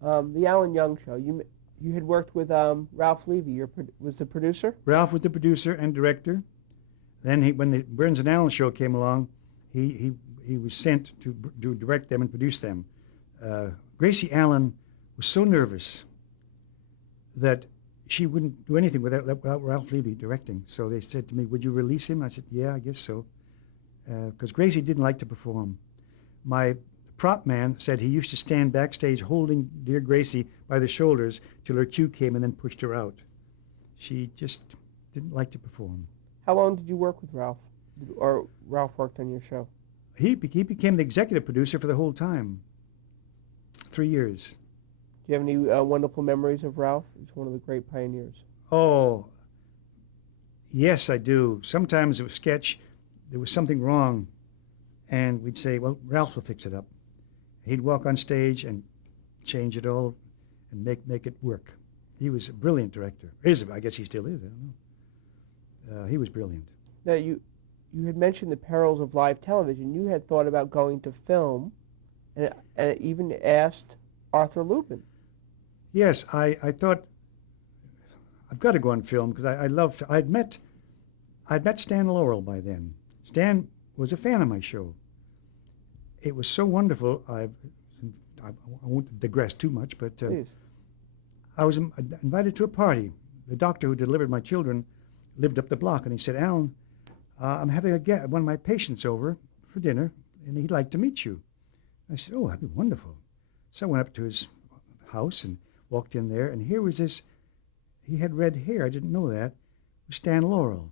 The Alan Young Show. You had worked with Ralph Levy. Was the producer. Ralph was the producer and director. Then when the Burns and Allen show came along, he was sent to direct them and produce them. Gracie Allen was so nervous that she wouldn't do anything without Ralph Levy directing. So they said to me, "Would you release him?" I said, "Yeah, I guess so," because Gracie didn't like to perform. My prop man said he used to stand backstage holding dear Gracie by the shoulders till her cue came and then pushed her out. She just didn't like to perform. How long did you work with Ralph? Or Ralph worked on your show? He became the executive producer for the whole time. 3 years. Do you have any wonderful memories of Ralph? He's one of the great pioneers. Oh, yes, I do. Sometimes it was sketch. There was something wrong, and we'd say, "Well, Ralph will fix it up." He'd walk on stage and change it all and make it work. He was a brilliant director. I guess he still is. I don't know. He was brilliant. Now, you had mentioned the perils of live television. You had thought about going to film and even asked Arthur Lubin. Yes, I thought I've got to go on film because I'd met Stan Laurel by then. Stan was a fan of my show. It was so wonderful. I won't digress too much, but Please. I was invited to a party. The doctor who delivered my children lived up the block, and he said, "Alan, I'm having one of my patients over for dinner, and he'd like to meet you." I said, "Oh, that'd be wonderful." So I went up to his house and walked in there, and here was this. He had red hair. I didn't know that. It was Stan Laurel.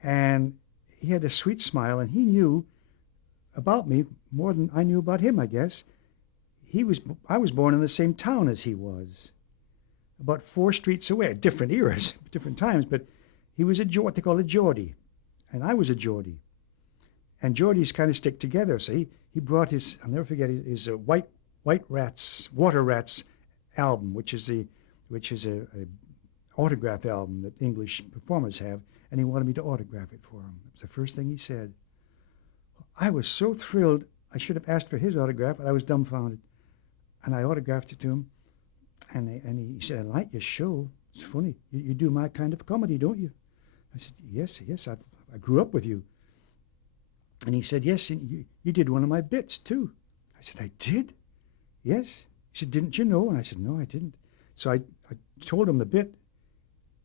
And he had a sweet smile, and he knew about me more than I knew about him, I guess. I was born in the same town as he was, about 4 streets away, different eras, different times, but he was what they call a Geordie, and I was a Geordie. And Geordies kind of stick together, so he brought I'll never forget, his Water Rats album, which is a autograph album that English performers have, and he wanted me to autograph it for him. It was the first thing he said. I was so thrilled, I should have asked for his autograph, but I was dumbfounded. And I autographed it to him, and he said, "I like your show. It's funny. You do my kind of comedy, don't you?" I said, yes, I grew up with you." And he said, "Yes, and you did one of my bits, too." I said, "I did?" "Yes." He said, "Didn't you know?" And I said, "No, I didn't." So I told him the bit,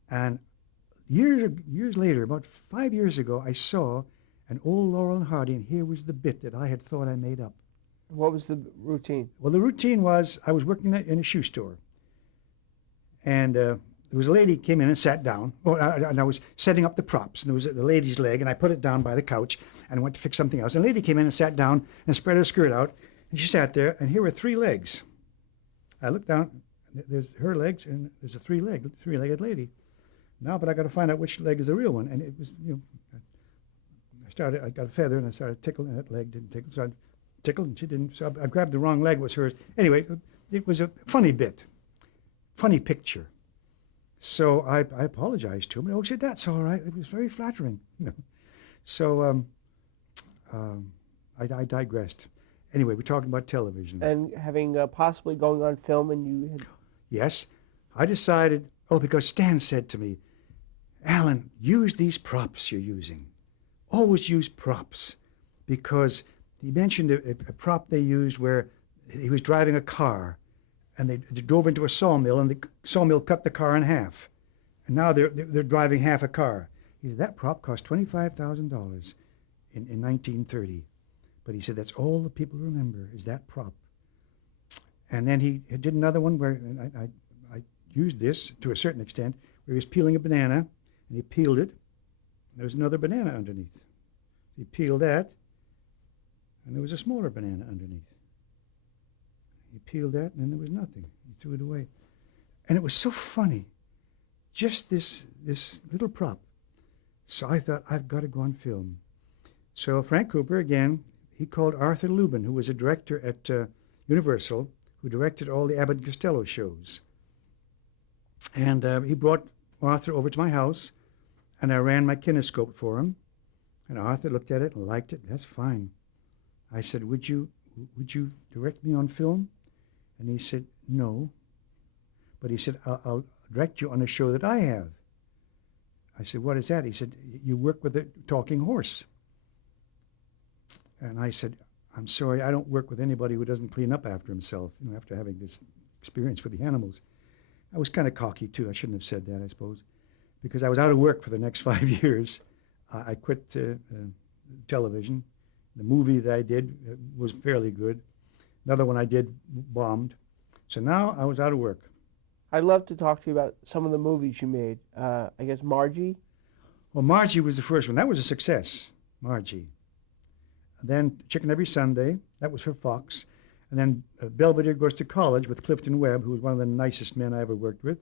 and years later, about 5 years ago, I saw an old Laurel and Hardy, and here was the bit that I had thought I made up. What was the routine? Well, the routine was I was working in a shoe store, and there was a lady came in and sat down, and I was setting up the props, and there was a lady's leg, and I put it down by the couch, and I went to fix something else. And the lady came in and sat down and spread her skirt out, and she sat there, and here were 3 legs. I looked down, there's her legs, and there's a three-legged lady. Now, but I got to find out which leg is the real one, and it was, I got a feather, and I started tickling that leg, didn't tickle, so I tickled, and she didn't, so I grabbed the wrong leg, it was hers. Anyway, it was a funny bit, funny picture. So I apologized to him, and he said, "That's all right." It was very flattering, So I digressed. Anyway, we're talking about television. And having possibly going on film, and you had... Yes, I decided, because Stan said to me, "Alan, use these props you're using. Always use props." Because he mentioned a prop they used where he was driving a car, and they drove into a sawmill, and the sawmill cut the car in half. And now they're driving half a car. He said, "That prop cost $25,000 in 1930. But he said, "That's all the people remember is that prop." And then he did another one where I used this to a certain extent, where he was peeling a banana, and he peeled it, and there was another banana underneath. He peeled that, and there was a smaller banana underneath. He peeled that, and then there was nothing. He threw it away. And it was so funny, just this little prop. So I thought, I've got to go on film. So Frank Cooper, again, he called Arthur Lubin, who was a director at Universal, who directed all the Abbott and Costello shows. And he brought Arthur over to my house, and I ran my kinescope for him. And Arthur looked at it and liked it. "That's fine." I said, would you direct me on film?" And he said, no. But he said, I'll direct you on a show that I have. I said, what is that? He said, you work with a talking horse. And I said, I'm sorry, I don't work with anybody who doesn't clean up after himself, after having this experience with the animals. I was kind of cocky, too. I shouldn't have said that, I suppose, because I was out of work for the next 5 years. I quit television. The movie that I did was fairly good. Another one I did bombed. So now I was out of work. I'd love to talk to you about some of the movies you made. I guess Margie. Well, Margie was the first one. That was a success, Margie. And then Chicken Every Sunday. That was for Fox. And then Belvedere Goes to College with Clifton Webb, who was one of the nicest men I ever worked with.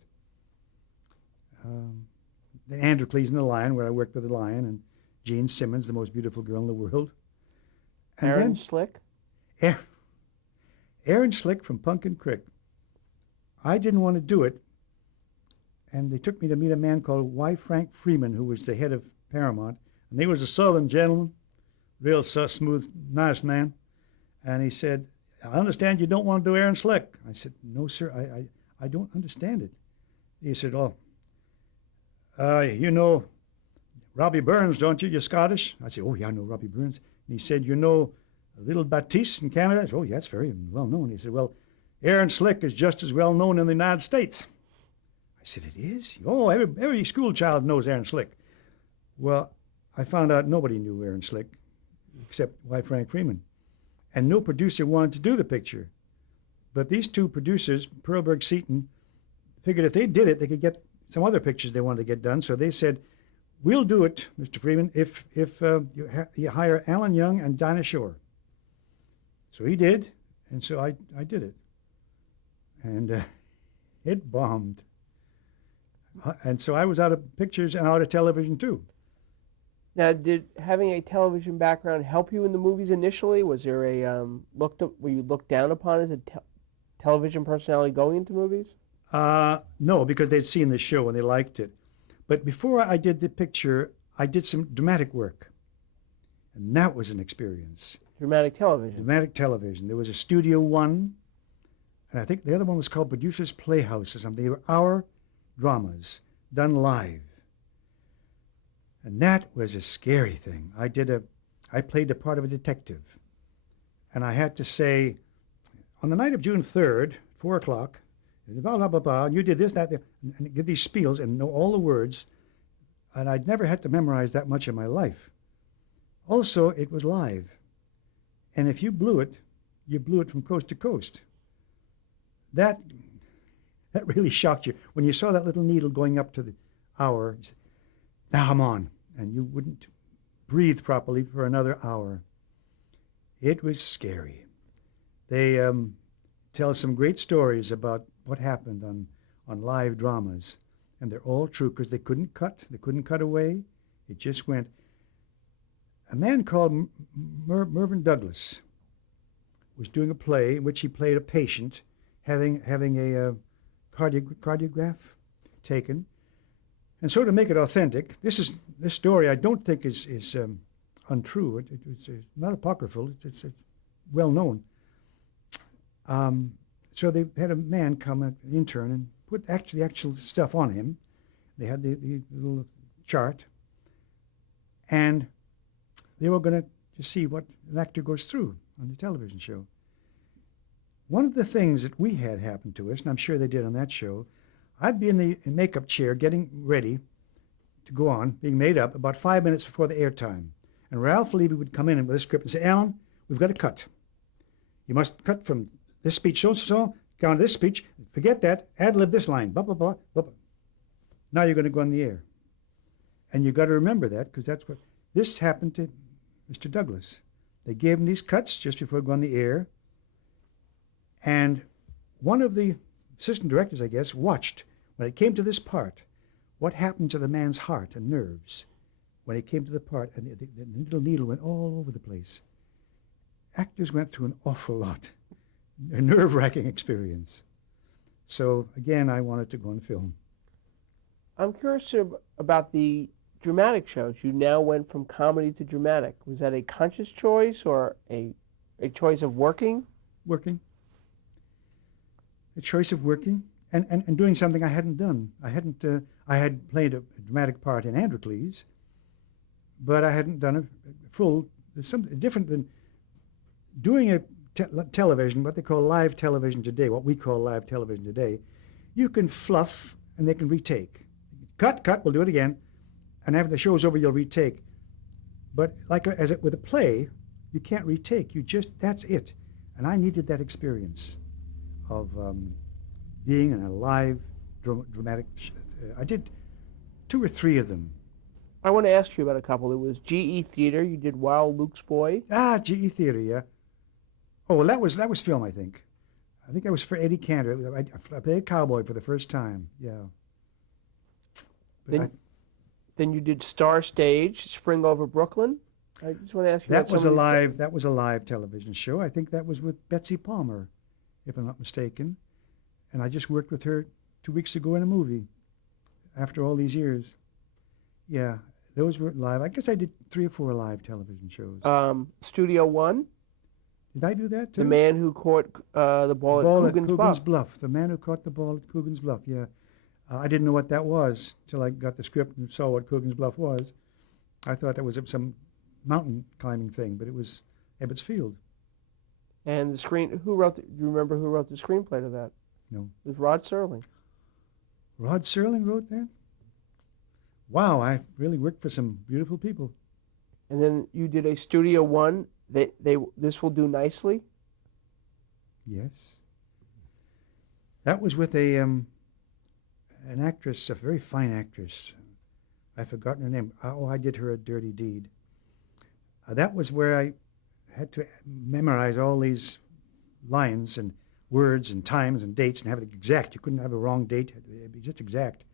The Androcles and the Lion, where I worked with the lion, and Jean Simmons, the most beautiful girl in the world. And Aaron then Slick. Aaron Slick from Pumpkin Creek. I didn't want to do it, and they took me to meet a man called Y. Frank Freeman, who was the head of Paramount, and he was a Southern gentleman, real smooth, nice man. And he said, I understand you don't want to do Aaron Slick. I said, no, sir, I don't understand it. He said, you know Robbie Burns, don't you? You're Scottish? I said, oh, yeah, I know Robbie Burns. And he said, you know Little Baptiste in Canada? I said, oh, yeah, that's very well known. He said, well, Aaron Slick is just as well known in the United States. I said, it is? Oh, every school child knows Aaron Slick. Well, I found out nobody knew Aaron Slick except Y. Frank Freeman. And no producer wanted to do the picture. But these two producers, Perlberg Seaton, figured if they did it, they could get some other pictures they wanted to get done. So they said, we'll do it, Mr. Freeman, if you hire Alan Young and Dinah Shore. So he did, and so I did it. And it bombed. And so I was out of pictures and out of television, too. Now, did having a television background help you in the movies initially? Was there were you looked down upon as a television personality going into movies? No, because they'd seen the show and they liked it. But before I did the picture, I did some dramatic work. And that was an experience. Dramatic television. Dramatic television. There was a Studio One, and I think the other one was called Producers Playhouse or something. They were hour dramas done live. And that was a scary thing. I played the part of a detective. And I had to say, on the night of June 3rd, 4 o'clock, blah, blah, blah, blah, you did this, that, and give these spiels and know all the words. And I'd never had to memorize that much in my life. Also, it was live. And if you blew it from coast to coast. That really shocked you. When you saw that little needle going up to the hour, you said, now I'm on. And you wouldn't breathe properly for another hour. It was scary. They tell some great stories about what happened on live dramas. And they're all true because they couldn't cut away. It just went. A man called Mervyn Douglas was doing a play in which he played a patient having a cardiograph taken. And so to make it authentic, this story I don't think is untrue. It's not apocryphal. It's well known. So they had a man come, an intern, and put the actual stuff on him. They had the little chart, and they were going to see what an actor goes through on the television show. One of the things that we had happen to us, and I'm sure they did on that show, I'd be in the makeup chair getting ready to go on, being made up, about 5 minutes before the airtime. And Ralph Levy would come in with a script and say, Alan, we've got to cut. You must cut from this speech, so, down to this speech, forget that, ad-lib this line, blah, blah, blah, blah, blah. Now you're going to go on the air. And you've got to remember that, because that's what, this happened to Mr. Douglas. They gave him these cuts just before going on the air. And one of the assistant directors, I guess, watched when it came to this part, what happened to the man's heart and nerves when it came to the part, and the little needle went all over the place. Actors went through an awful lot, a nerve-wracking experience. So, again, I wanted to go on film. I'm curious about the dramatic shows. You now went from comedy to dramatic. Was that a conscious choice or a choice of working? Working. the choice of working and doing something I hadn't done. I had played a dramatic part in Androcles, but I hadn't done a full. There's something different than doing a television, what they call live television today, what we call live television today. You can fluff and they can retake. Cut, we'll do it again. And after the show's over, you'll retake. But with a play, you can't retake. That's it. And I needed that experience of being in a live dramatic. I did 2 or 3 of them. I want to ask you about a couple. It was GE Theater. You did Wild Luke's Boy. GE Theater, yeah. Oh, well, that was film, I think. I think that was for Eddie Cantor. I played a cowboy for the first time, yeah. Then you did Star Stage, Spring Over Brooklyn. I just want to ask you that was a live television show. I think that was with Betsy Palmer, if I'm not mistaken. And I just worked with her 2 weeks ago in a movie after all these years. Yeah, those were live. I guess I did 3 or 4 live television shows. Studio One. Did I do that too? The man who caught the ball at Coogan's Bluff. The man who caught the ball at Coogan's Bluff, yeah. I didn't know what that was till I got the script and saw what Coogan's Bluff was. I thought that was some mountain climbing thing, but it was Ebbets Field. And do you remember who wrote the screenplay to that? No. It was Rod Serling. Rod Serling wrote that? Wow, I really worked for some beautiful people. And then you did a Studio One. This Will Do Nicely. Yes. That was with an actress, a very fine actress. I've forgotten her name. I did her a dirty deed. That was where I had to memorize all these lines and words and times and dates and have it exact. You couldn't have a wrong date. It'd be just exact.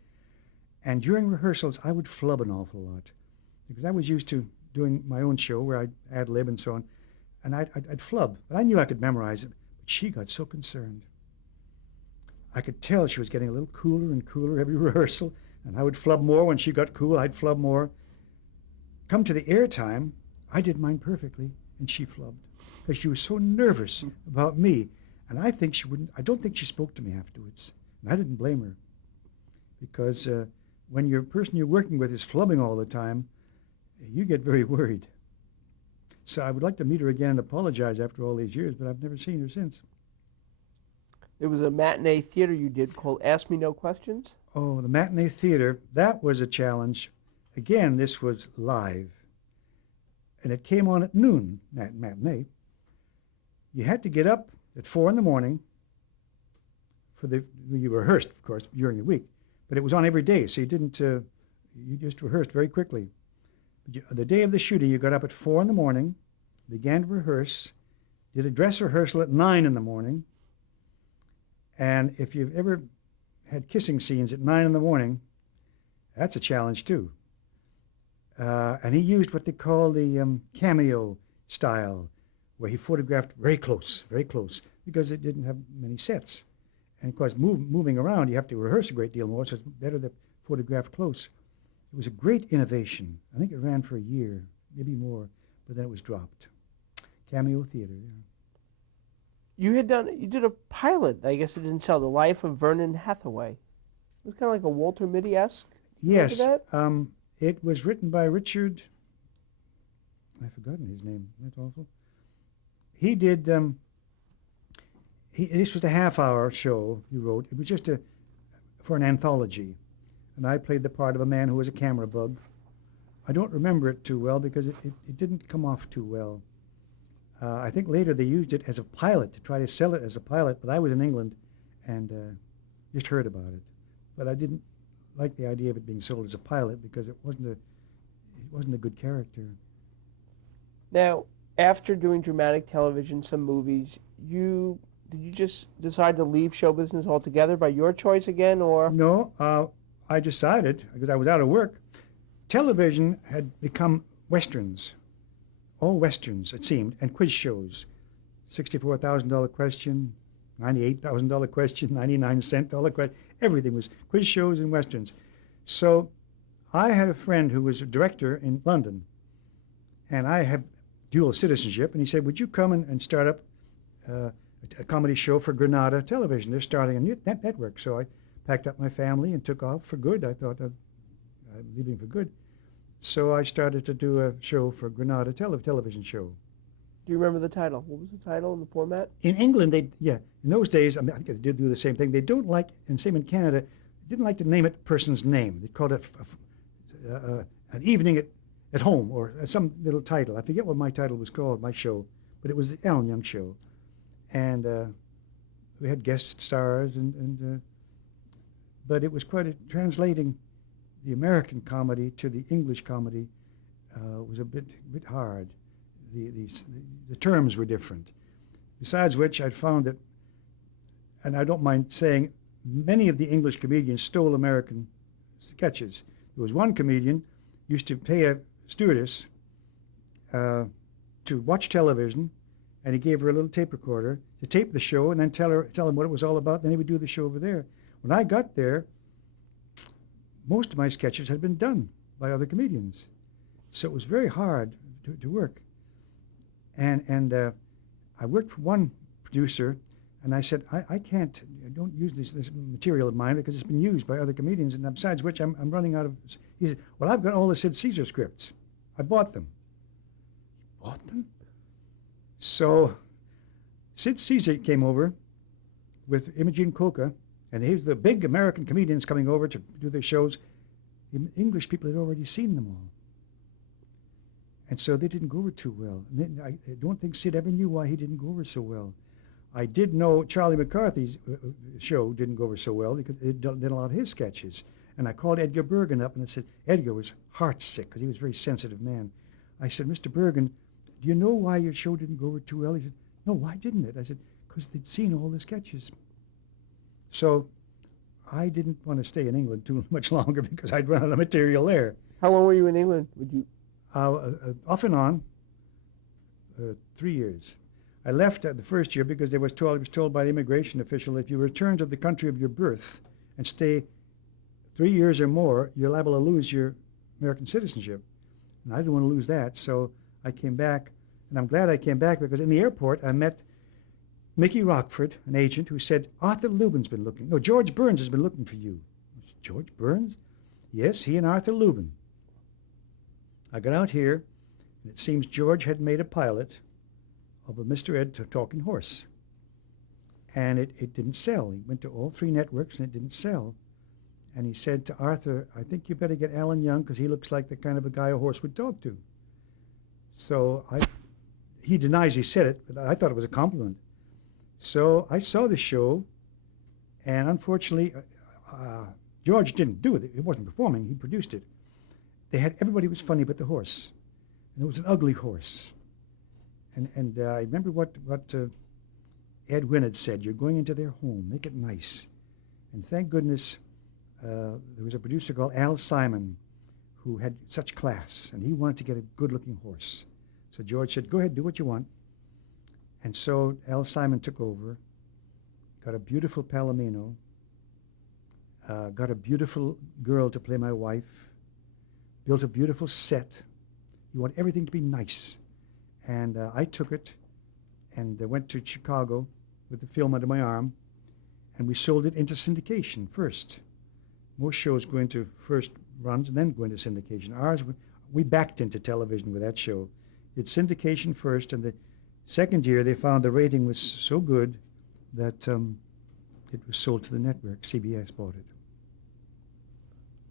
And during rehearsals, I would flub an awful lot because I was used to doing my own show where I'd ad-lib and so on, and I'd flub. But I knew I could memorize it. But she got so concerned. I could tell she was getting a little cooler and cooler every rehearsal, and I would flub more. When she got cool, I'd flub more. Come to the airtime, I did mine perfectly, and she flubbed because she was so nervous about me. And I don't think she spoke to me afterwards. And I didn't blame her because when your person you're working with is flubbing all the time, you get very worried. So I would like to meet her again and apologize after all these years, but I've never seen her since. There was a matinee theater you did called Ask Me No Questions. Oh, the matinee theater, that was a challenge. Again, this was live. And it came on at noon, matinee. You had to get up at 4 in the morning you rehearsed, of course, during the week, but it was on every day, so you just rehearsed very quickly. The day of the shooting, you got up at 4 in the morning, began to rehearse, did a dress rehearsal at 9 in the morning, and if you've ever had kissing scenes at 9 in the morning, that's a challenge too. And he used what they call the cameo style, where he photographed very close, because it didn't have many sets. And of course, moving around, you have to rehearse a great deal more, so it's better to photograph close. It was a great innovation. I think it ran for a year, maybe more, but then it was dropped. Cameo theater, yeah. You did a pilot, I guess it didn't sell, The Life of Vernon Hathaway. It was kind of like a Walter Mitty-esque. Yes. It was written by Richard, I've forgotten his name, that's awful. He did, this was a half-hour show he wrote. It was just for an anthology. And I played the part of a man who was a camera bug. I don't remember it too well because it didn't come off too well. I think later they used it as a pilot to try to sell it as a pilot, but I was in England and just heard about it. But I didn't like the idea of it being sold as a pilot because it wasn't a good character. Now, after doing dramatic television, some movies, did you just decide to leave show business altogether by your choice again, or? No, I decided, because I was out of work, television had become westerns, all westerns, it seemed, and quiz shows. $64,000 question, $98,000 question, 99-cent question. Everything was quiz shows and westerns. So I had a friend who was a director in London, and I have dual citizenship, and he said, would you come and start up a comedy show for Granada Television. They're starting a new network. So I packed up my family and took off for good. I thought I'm leaving for good. So I started to do a show for Granada television show. Do you remember the title? What was the title and the format? In England, in those days, I mean, I think they did do the same thing. They don't like, and same in Canada, they didn't like to name it a person's name. They called it an evening at home or some little title. I forget what my title was called, my show, but it was the Alan Young Show. And we had guest stars, but it was quite translating the American comedy to the English comedy was a bit hard. The terms were different. Besides which, I'd found that, and I don't mind saying, many of the English comedians stole American sketches. There was one comedian used to pay a stewardess to watch television, and he gave her a little tape recorder to tape the show and then tell him what it was all about. Then he would do the show over there. When I got there, most of my sketches had been done by other comedians, so it was very hard to work. And I worked for one producer, and I said, I don't use this material of mine because it's been used by other comedians, and besides which, I'm running out of... He said, well, I've got all the Sid Caesar scripts. I bought them. Bought them? So Sid Caesar came over with Imogen Coca, and here's the big American comedians coming over to do their shows. The English people had already seen them all. And so they didn't go over too well. And I don't think Sid ever knew why he didn't go over so well. I did know Charlie McCarthy's show didn't go over so well because it did a lot of his sketches. And I called Edgar Bergen up and I said, Edgar was heartsick because he was a very sensitive man. I said, Mr. Bergen, do you know why your show didn't go over too well? He said, no, why didn't it? I said, because they'd seen all the sketches. So I didn't want to stay in England too much longer because I'd run out of material there. How long were you in England? Would you? Off and on, 3 years. I left the first year because I was told by the immigration official, if you return to the country of your birth and stay 3 years or more, you're liable to lose your American citizenship. And I didn't want to lose that, so I came back. And I'm glad I came back because in the airport I met Mickey Rockford, an agent, who said, Arthur Lubin's been looking. No, George Burns has been looking for you. I said, George Burns? Yes, he and Arthur Lubin. I got out here, and it seems George had made a pilot of a Mr. Ed Talking Horse. And it didn't sell. He went to all 3 networks, and it didn't sell. And he said to Arthur, I think you better get Alan Young, because he looks like the kind of a guy a horse would talk to. So he denies he said it, but I thought it was a compliment. So I saw the show, and unfortunately, George didn't do it. He wasn't performing. He produced it. Everybody was funny but the horse. And it was an ugly horse. And I remember what Ed Wynn had said, you're going into their home, make it nice. And thank goodness there was a producer called Al Simon who had such class, and he wanted to get a good-looking horse. So George said, go ahead, do what you want. And so Al Simon took over, got a beautiful Palomino, got a beautiful girl to play my wife, built a beautiful set. You want everything to be nice. And I took it and went to Chicago with the film under my arm, and we sold it into syndication first. Most shows go into first runs and then go into syndication. Ours, we backed into television with that show. Did syndication first, and the second year they found the rating was so good that it was sold to the network. CBS bought it.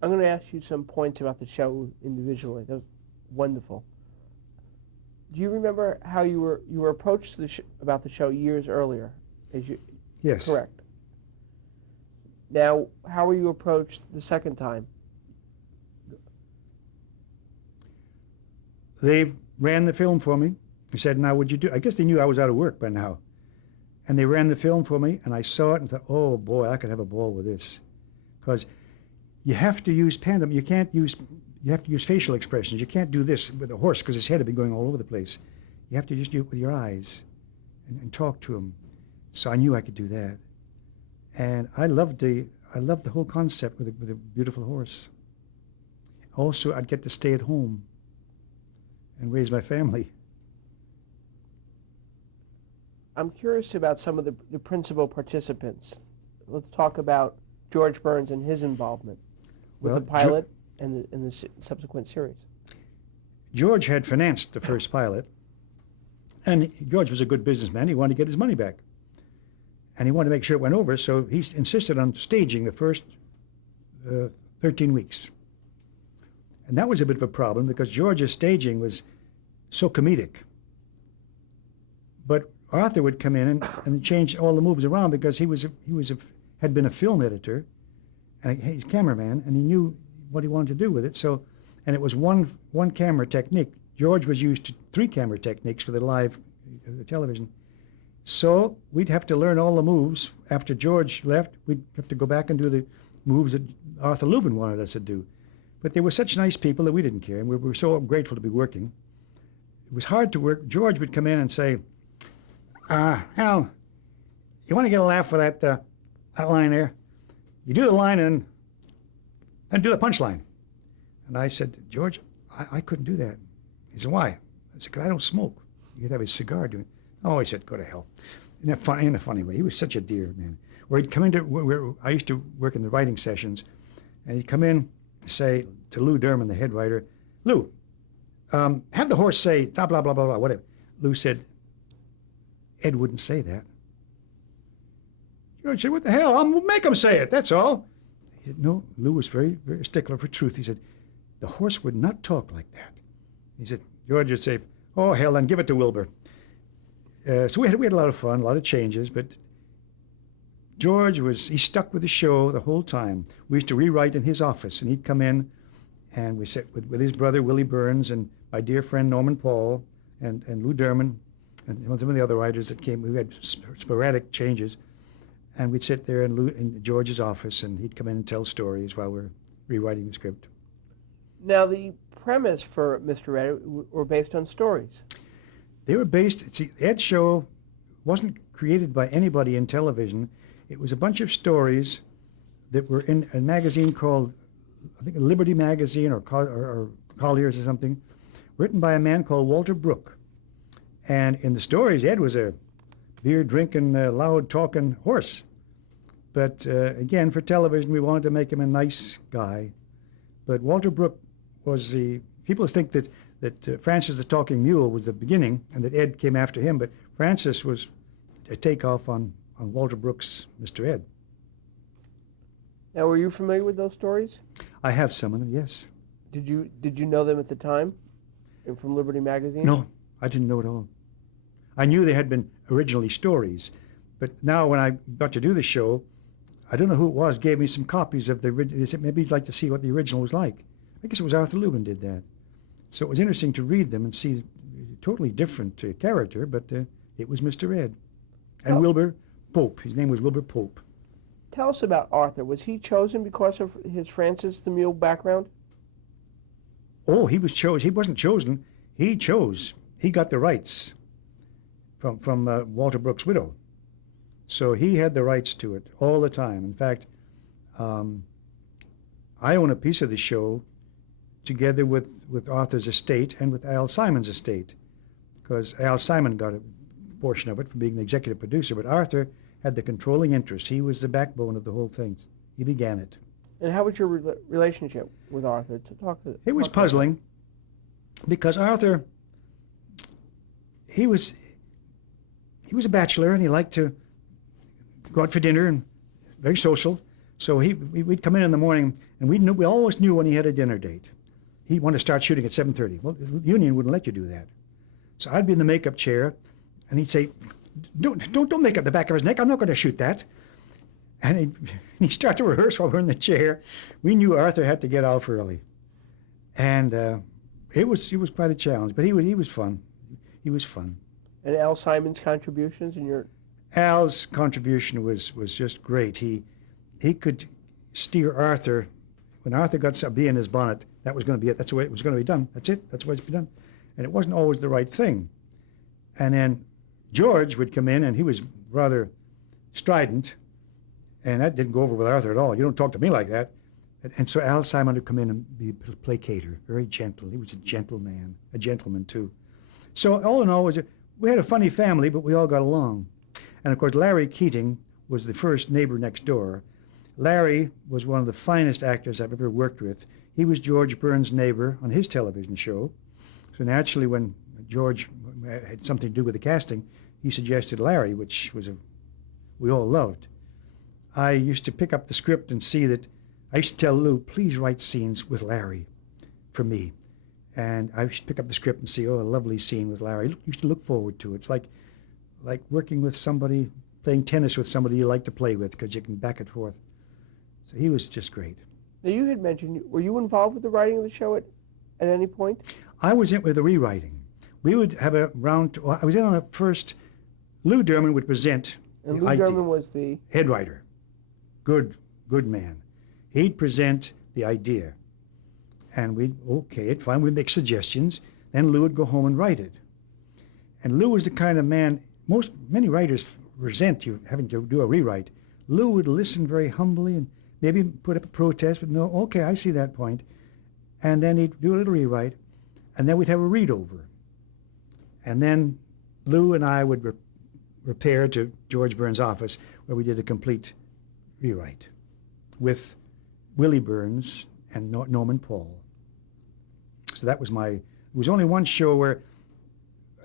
I'm going to ask you some points about the show individually. That was wonderful. Do you remember how you were approached about the show years earlier? Yes. Correct. Now, how were you approached the second time? They ran the film for me. They said, now would you do... I guess they knew I was out of work by now. And they ran the film for me, and I saw it and thought, oh boy, I could have a ball with this. Because you have to use pantomime. You have to use facial expressions. You can't do this with a horse because his head would be going all over the place. You have to just do it with your eyes and talk to him. So I knew I could do that. And I loved the whole concept with a beautiful horse. Also, I'd get to stay at home and raise my family. I'm curious about some of the principal participants. Let's talk about George Burns and his involvement with Well, the pilot and the subsequent series. George had financed the first pilot, and George was a good businessman. He wanted to get his money back, and he wanted to make sure it went over, so he insisted on staging the first 13 weeks. And that was a bit of a problem because George's staging was so comedic. But Arthur would come in and change all the moves around because he had been a film editor and he's a cameraman, and he knew what he wanted to do with it. So, and it was one camera technique. George was used to 3 camera techniques for the live television. So we'd have to learn all the moves. After George left, we'd have to go back and do the moves that Arthur Lubin wanted us to do. But they were such nice people that we didn't care, and we were so grateful to be working. It was hard to work. George would come in and say, Al, you want to get a laugh for that line there? You do the line and then do the punchline. And I said, George, I couldn't do that. He said, why? I said, 'cause I don't smoke. You could have a cigar doing it. Oh, he said, go to hell. In a funny way. He was such a dear man. Where he'd come into, I used to work in the writing sessions, and he'd come in, say to Lou Derman, the head writer, Lou, have the horse say, blah, blah, blah, blah, blah, whatever. Lou said, Ed wouldn't say that. George said, what the hell? I'll make him say it, that's all. He said, no, Lou was very, very stickler for truth. He said, the horse would not talk like that. He said, George would say, oh, hell, then give it to Wilbur. So we had a lot of fun, a lot of changes, but George he stuck with the show the whole time. We used to rewrite in his office, and he'd come in, and we sat with his brother, Willie Burns, and my dear friend, Norman Paul, and Lou Derman, and some of the other writers that came. We had sporadic changes, and we'd sit there in George's office, and he'd come in and tell stories while we're rewriting the script. Now, the premise for Mr. Ed were based on stories. They were based, see, Ed's show wasn't created by anybody in television. It was a bunch of stories that were in a magazine called, I think, Liberty Magazine or Collier's or something, written by a man called Walter Brooke. And in the stories, Ed was a beer-drinking, loud-talking horse. But again, for television, we wanted to make him a nice guy. But Walter Brooke was people think that Francis the Talking Mule was the beginning and that Ed came after him, but Francis was a takeoff on Walter Brooke's Mr. Ed. Now, were you familiar with those stories? I have some of them, yes. Did you know them at the time? And from Liberty Magazine? No, I didn't know at all. I knew they had been originally stories, but now when I got to do the show, I don't know who it was, gave me some copies of the original. They said, maybe you'd like to see what the original was like. I guess it was Arthur Lubin did that. So it was interesting to read them and see a totally different character, but it was Mr. Ed. And Wilbur Pope. His name was Wilbur Pope. Tell us about Arthur. Was he chosen because of his Francis the Mule background? Oh, he was chosen. He wasn't chosen. He chose. He got the rights from Walter Brooke's widow. So he had the rights to it all the time. In fact, I own a piece of the show together with Arthur's estate and with Al Simon's estate, because Al Simon got a portion of it from being the executive producer, but Arthur had the controlling interest. He was the backbone of the whole thing. He began it. And how was your relationship with Arthur? It was puzzling, because Arthur, he was a bachelor, and he liked to go out for dinner and very social. So we'd come in the morning, and we always knew when he had a dinner date. He wanted to start shooting at 7:30. Well, the union wouldn't let you do that. So I'd be in the makeup chair, and he'd say, don't make up the back of his neck. I'm not going to shoot that. And he'd start to rehearse while we're in the chair. We knew Arthur had to get off early. And it was quite a challenge, but he was fun. He was fun. And Al Simon's contributions in your... Al's contribution was just great. He could steer Arthur. When Arthur got a bee in his bonnet, that was going to be it. That's the way it was going to be done. That's it. That's the way it's been done. And it wasn't always the right thing. And then George would come in, and he was rather strident, and that didn't go over with Arthur at all. You don't talk to me like that. And so Al Simon would come in and be a placater, very gentle. He was a gentleman too. So all in all, We had a funny family, but we all got along. And of course, Larry Keating was the first neighbor next door. Larry was one of the finest actors I've ever worked with. He was George Burns' neighbor on his television show. So naturally, when George had something to do with the casting, he suggested Larry, which we all loved. I used to pick up the script and see that I used to tell Lou, please write scenes with Larry for me. And I used to pick up the script and see, oh, a lovely scene with Larry. I used to look forward to it. It's like working with somebody, playing tennis with somebody you like to play with because you can back and forth. So he was just great. Now, you had mentioned, were you involved with the writing of the show at any point? I was in with the rewriting. We would have a round, I was in on the first, Lou Derman would present And the Lou idea. Derman was the... Head writer. Good man. He'd present the idea. And we'd, okay, fine, we'd make suggestions. Then Lou would go home and write it. And Lou was the kind of man, many writers resent you having to do a rewrite. Lou would listen very humbly and maybe put up a protest, but no, okay, I see that point. And then he'd do a little rewrite, and then we'd have a read over. And then Lou and I would repair to George Burns' office where we did a complete rewrite with Willie Burns and Norman Paul. So that was it was only one show where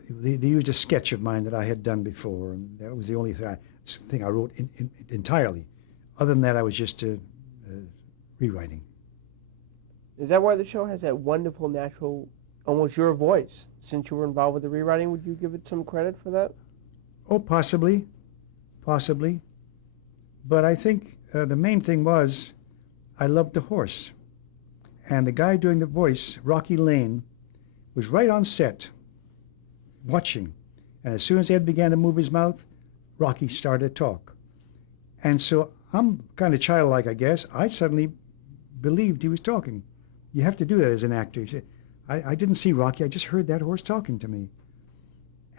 they used a sketch of mine that I had done before, and that was the only thing I wrote entirely. Other than that, I was just rewriting. Is that why the show has that wonderful, natural, almost your voice? Since you were involved with the rewriting, would you give it some credit for that? Oh, possibly. But I think the main thing was I loved the horse. And the guy doing the voice, Rocky Lane, was right on set, watching. And as soon as Ed began to move his mouth, Rocky started to talk. And so I'm kind of childlike, I guess. I suddenly believed he was talking. You have to do that as an actor. You say, I didn't see Rocky, I just heard that horse talking to me.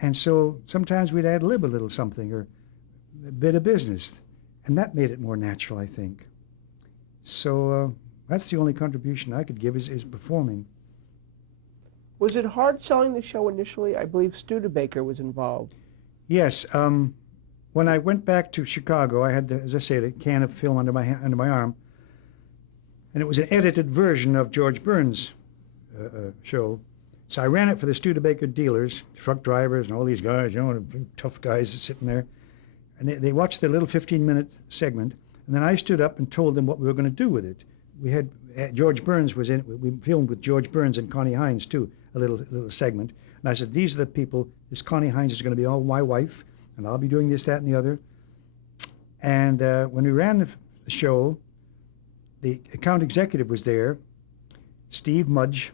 And so sometimes we'd ad lib a little something or a bit of business. And that made it more natural, I think. So that's the only contribution I could give is performing. Was it hard selling the show initially? I believe Studebaker was involved. Yes. When I went back to Chicago, I had, as I say, the can of film under my arm. And it was an edited version of George Burns' show. So I ran it for the Studebaker dealers, truck drivers, and all these guys, tough guys sitting there. And they watched the little 15-minute segment, and then I stood up and told them what we were going to do with it. We had George Burns was in it. We filmed with George Burns and Connie Hines too, a little segment. And I said, these are the people. This Connie Hines is going to be all my wife, and I'll be doing this, that, and the other. And when we ran the show, the account executive was there, Steve Mudge,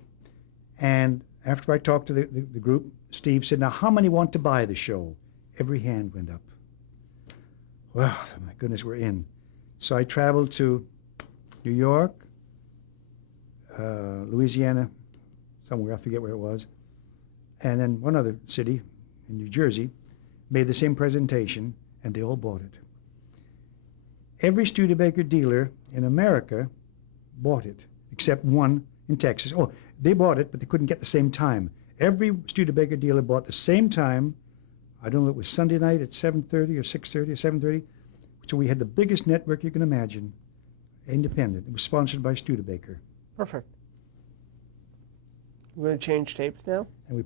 and after I talked to the group, Steve said, now how many want to buy the show? Every hand went up. Well, my goodness, we're in. So I traveled to New York, Louisiana, somewhere, I forget where it was, and then one other city in New Jersey, made the same presentation, and they all bought it. Every Studebaker dealer in America bought it, except one in Texas. Oh, they bought it, but they couldn't get the same time. Every Studebaker dealer bought the same time. I don't know if it was Sunday night at 7:30 or 6:30 or 7:30. So we had the biggest network you can imagine, independent. It was sponsored by Studebaker. Perfect. We're going to change tapes now? And we